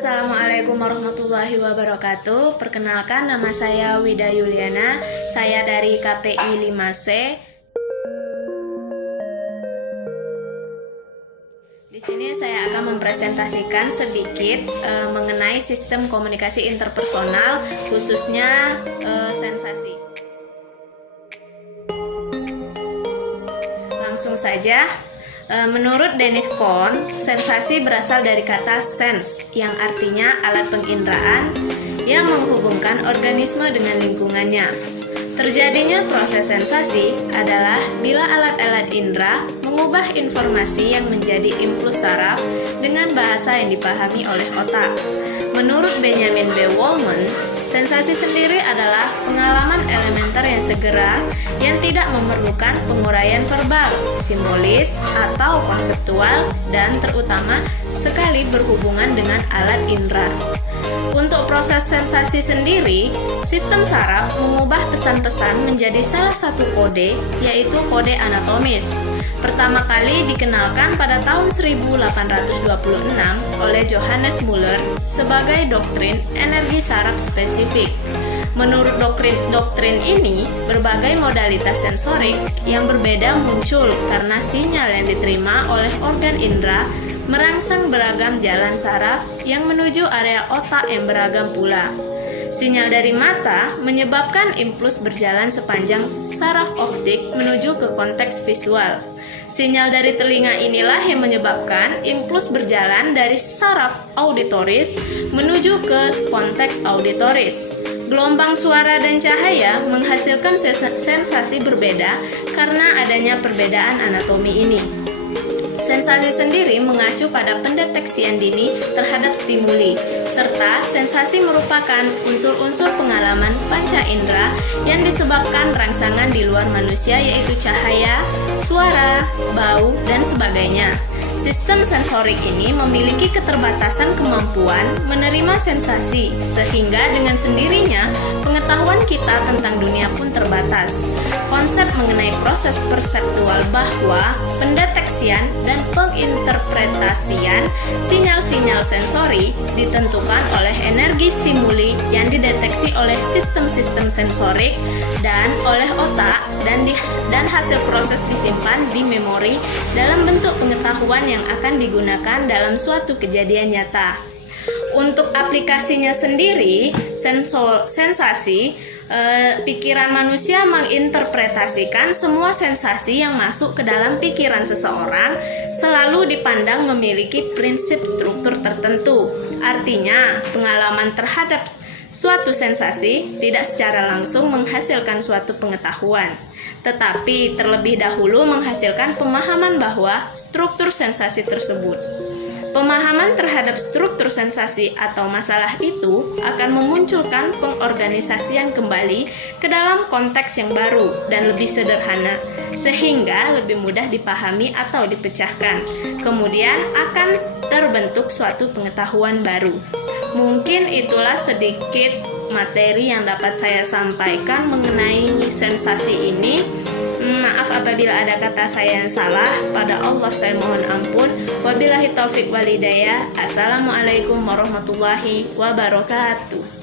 Assalamualaikum warahmatullahi wabarakatuh. Perkenalkan, nama saya Wida Yuliana. Saya dari KPI 5C. Di sini saya akan mempresentasikan sedikit mengenai sistem komunikasi interpersonal, khususnya sensasi. Langsung saja. Menurut Dennis Kohn, sensasi berasal dari kata sense yang artinya alat penginderaan yang menghubungkan organisme dengan lingkungannya. Terjadinya proses sensasi adalah bila alat-alat indera mengubah informasi yang menjadi impuls saraf dengan bahasa yang dipahami oleh otak. Menurut Benjamin B. Woolman, sensasi sendiri adalah pengalaman elementer yang segera yang tidak memerlukan penguraian verbal, simbolis, atau konseptual dan terutama sekali berhubungan dengan alat indera. Untuk proses sensasi sendiri, sistem saraf mengubah pesan-pesan menjadi salah satu kode, yaitu kode anatomis. Pertama kali dikenalkan pada tahun 1826 oleh Johannes Muller sebagai doktrin energi saraf spesifik. Menurut doktrin ini, berbagai modalitas sensorik yang berbeda muncul karena sinyal yang diterima oleh organ indera merangsang beragam jalan saraf yang menuju area otak yang beragam pula. Sinyal dari mata menyebabkan impuls berjalan sepanjang saraf optik menuju ke konteks visual. Sinyal dari telinga inilah yang menyebabkan impuls berjalan dari saraf auditoris menuju ke konteks auditoris. Gelombang suara dan cahaya menghasilkan sensasi berbeda karena adanya perbedaan anatomi ini. Sensasi sendiri mengacu pada pendeteksian dini terhadap stimuli, serta sensasi merupakan unsur-unsur pengalaman panca indera yang disebabkan rangsangan di luar manusia yaitu cahaya, suara, bau, dan sebagainya. Sistem sensorik ini memiliki keterbatasan kemampuan menerima sensasi, sehingga dengan sendirinya pengetahuan kita tentang dunia pun terbatas. Konsep mengenai proses perseptual bahwa pendeteksian dan penginterpretasian sinyal-sinyal sensori ditentukan oleh energi stimuli yang dideteksi oleh sistem-sistem sensorik dan oleh otak dan hasil proses disimpan di memori dalam bentuk pengetahuan yang akan digunakan dalam suatu kejadian nyata. Untuk aplikasinya sendiri, sensasi, pikiran manusia menginterpretasikan semua sensasi yang masuk ke dalam pikiran seseorang selalu dipandang memiliki prinsip struktur tertentu. Artinya, pengalaman terhadap suatu sensasi tidak secara langsung menghasilkan suatu pengetahuan, tetapi terlebih dahulu menghasilkan pemahaman bahwa struktur sensasi tersebut. Pemahaman terhadap struktur sensasi atau masalah itu akan memunculkan pengorganisasian kembali ke dalam konteks yang baru dan lebih sederhana, sehingga lebih mudah dipahami atau dipecahkan. Kemudian akan terbentuk suatu pengetahuan baru. Mungkin itulah sedikit materi yang dapat saya sampaikan mengenai sensasi ini. Maaf apabila ada kata saya yang salah, pada Allah saya mohon ampun. Wabillahi taufik walhidayah. Assalamualaikum warahmatullahi wabarakatuh.